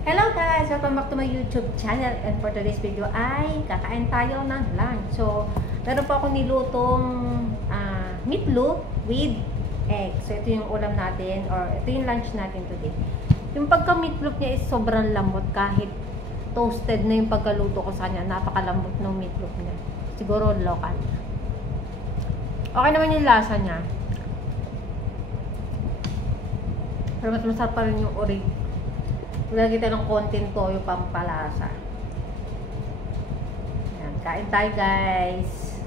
Hello guys! Welcome back to my YouTube channel, and for today's video ay kakain tayo ng lunch. So, meron po akong nilutong meatloaf with egg. So, ito yung ulam natin, or ito yung lunch natin today. Yung pagka-meatloaf niya is sobrang lambot kahit toasted na yung pagkaluto ko sa kanya. Napakalambot ng meatloaf niya. Siguro local. Okay naman yung lasa niya. Pero mas masarap pa rin yung orig. Lagyan tayo ng konting toyo pampalasa. Ayan, kain tayo guys.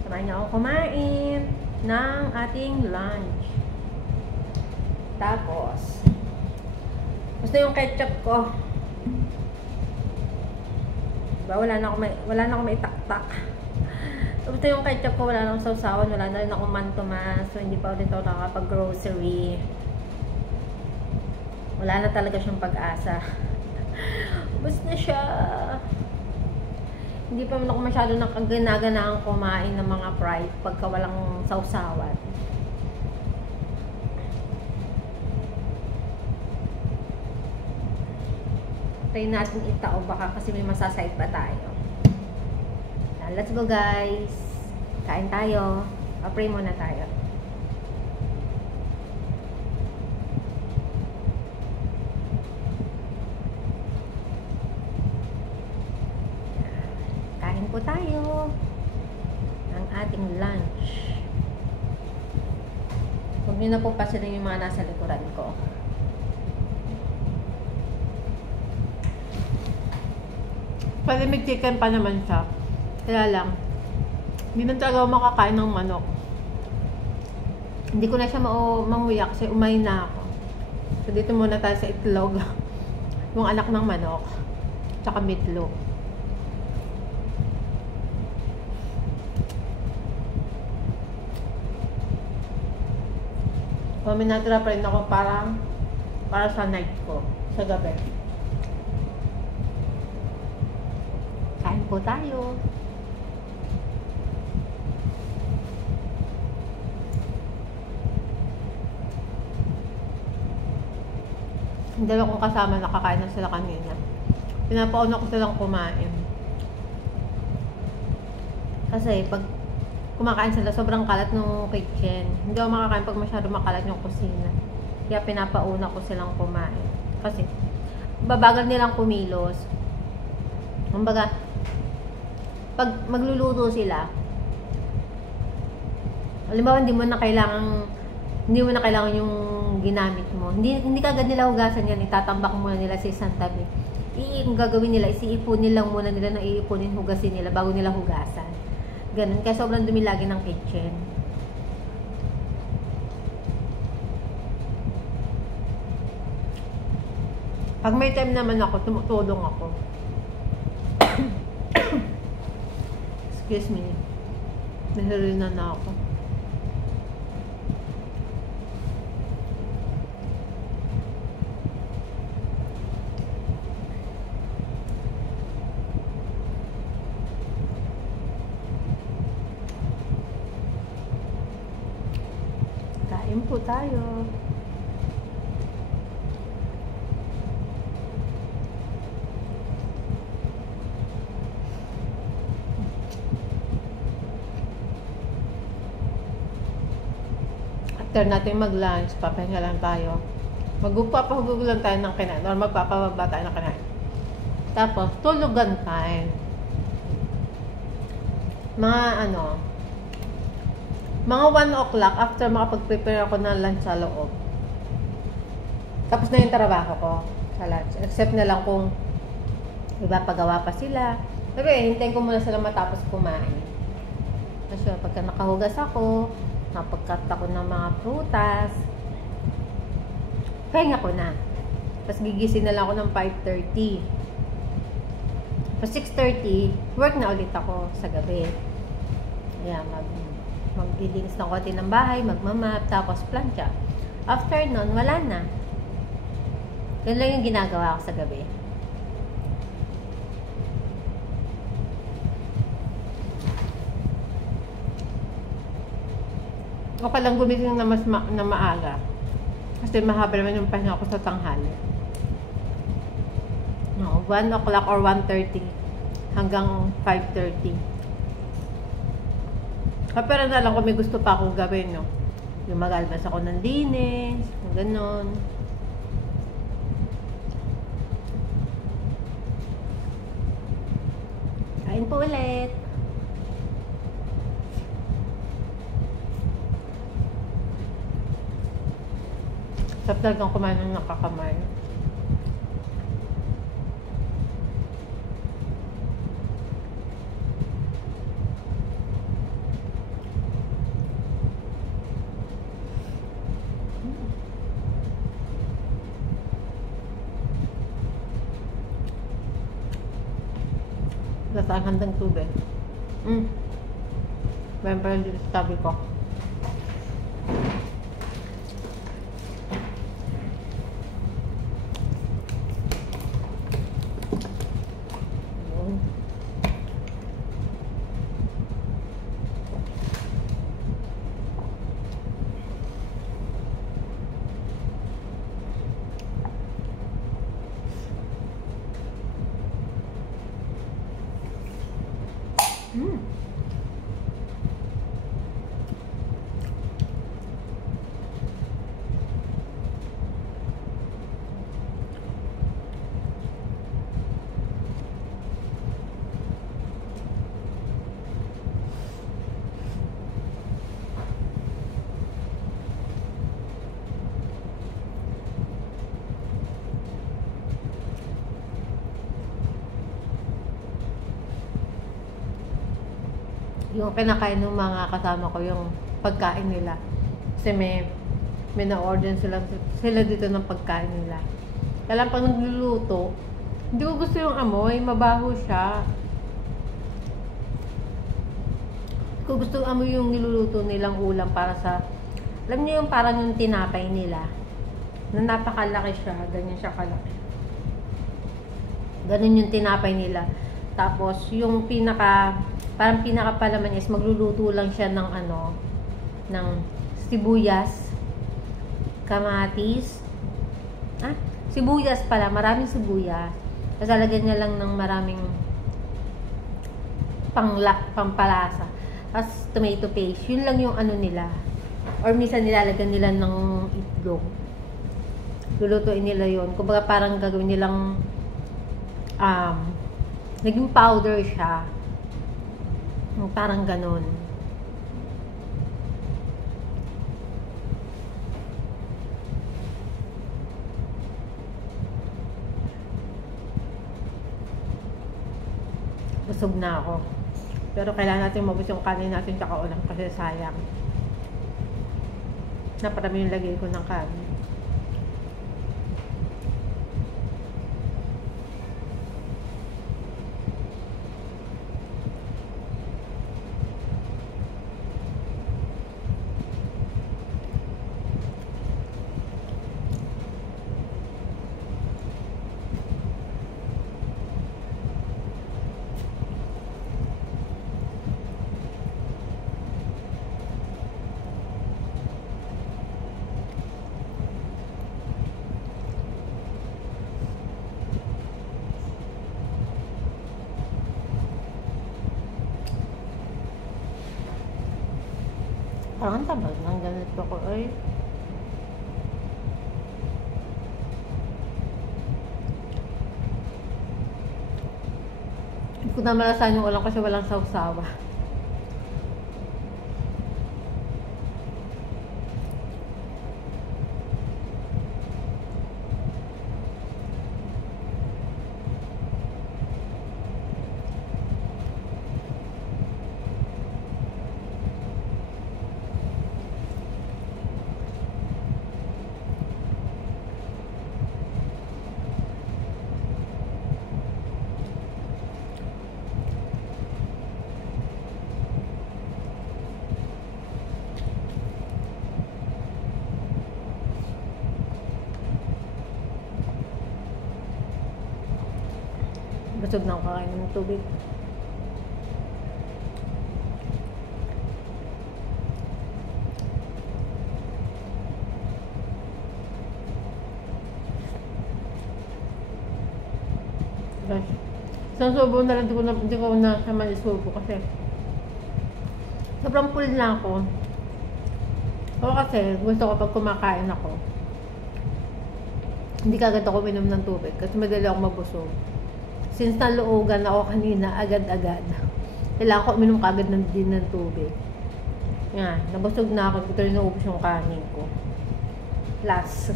Samahan niyo ako kumain ng ating lunch. Tapos, gusto yung ketchup ko. Diba, wala na ako may taktak. Gusto yung ketchup ko, wala na akong sausawan, wala na rin akong mantomas. So, hindi pa ulit ako nakakapag-grocery. Wala na talaga siyang pag-asa. Ubus na siya. Hindi pa man ako masyado nakaganaganaan kumain ng mga fried pagka walang sausawan. Try natin itao baka kasi may masaside pa tayo. Let's go guys. Kain tayo. Pray muna tayo. Po tayo ang ating lunch. Huwag nyo na po pasilin yung mga nasa likuran ko. Pwede may chicken pa naman siya. Kaya lang, hindi na talaga ako makakain ng manok. Hindi ko na siya manguya kasi umay na ako. So dito muna tayo sa itlog. Yung anak ng manok. Tsaka meatloaf. May natira pa rin ako para sa night ko, sa gabi. Kain po tayo. Ang dalawa kong kasama nakakain na sila kanina. Pinapauna ko silang kumain. Kasi pag kumakain sila, sobrang kalat ng kitchen. Hindi ako makakain pag masyado makalat yung kusina. Kaya pinapauna ko silang kumain. Kasi, babagal nilang kumilos. Kumbaga, pag magluluto sila, halimbawa, hindi mo na kailangan yung ginamit mo. Hindi kagad nila hugasan yan. Itatambak muna nila sa isang tabi. Ang gagawin nila, iipunin lang muna nila na iipunin, hugasin nila bago nila hugasan. Ganun. Kaya sobrang dumi lagi ng kitchen. Pag may time naman ako, tumutulong ako. Excuse me. Nahirina na ako. Kain po tayo. After natin mag-lunch, papahinga lang tayo. Magpapahugog lang tayo ng kinain or magpapababa tayo ng kinain. Tapos, tulugan time. Mga 1 o'clock after makapag-prepare ako ng lunch sa loob. Tapos na yung trabaho ko sa lunch. Except na lang kung iba pagawa pa sila. Pero hintayin ko muna sila matapos kumain. Kasi pagka nakahugas ako, napagkat ako ng mga prutas, pahinga ko na. Tapos gigising na lang ako ng 5:30. Tapos 6:30, work na ulit ako sa gabi. Ayan, maglilinis ng konti ng bahay, magmamap, tapos plancha. After nun, wala na. Yun lang yung ginagawa ko sa gabi. Okay lang gumising na maaga. Kasi mahaba naman yung pahinga ko sa tanghali. 1 o'clock or 1:30 hanggang 5:30. Pero na lang kung may gusto pa akong gawin, no? Yung mag-albas ako ng linis, gano'n. Kain po ulit. Sarap talagang kumain ng nakakamay. Nasa ang handang tubig. Meron pa rin dito sa tabi ko. Yung kinakain ng mga kasama ko, yung pagkain nila. Kasi may na-order sila dito ng pagkain nila. Kaya pag nagluluto, hindi ko gusto yung amoy, mabaho siya. Ko gusto yung amoy yung niluluto nilang ulam para sa, alam niyo yung parang yung tinapay nila, na napakalaki siya, ganyan siya kalaki. Ganun yung tinapay nila. Tapos, yung parang pinakapalaman is magluluto lang siya ng ng sibuyas, kamatis, sibuyas pala, maraming sibuyas. Tapos lalagyan niya lang ng maraming pampalasa. Tapos tomato paste. Yun lang yung nila. Or minsan nilalagyan nila ng itlog. Lulutuin nila yun. Kumbaga parang gagawin nilang naging powder siya. Parang ganon. Busog na ako. Pero kailangan natin mabus yung kanin natin tsaka ulam kasi sayang. Naparami yung lagay ko ng kanin. Parang tabag ng ganito ko ay. Hindi ko na malasahan yung ulam kasi walang sawsawa. Busog na ako kakain ng tubig. Guys, isang subo na lang, hindi ko na sa malisubo kasi sobrang full na ako. Ako kasi, gusto ko pag kumakain ako, hindi kagad ako minom ng tubig kasi madali ako mabusog. Since naluugan ako kanina, agad-agad. Kailangan ko uminom kagad din ng tubig. Yan, nabusog na ako. Ito rin naubos yung kanin ko. Last.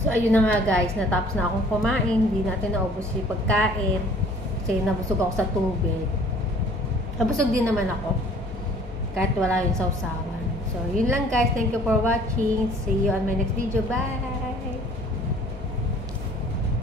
So, ayun na nga guys, natapos na akong kumain, hindi natin naubos yung pagkain, kasi nabusog ako sa tubig. Nabusog din naman ako, kahit wala yung sausawan. So, yun lang guys, thank you for watching, see you on my next video, bye!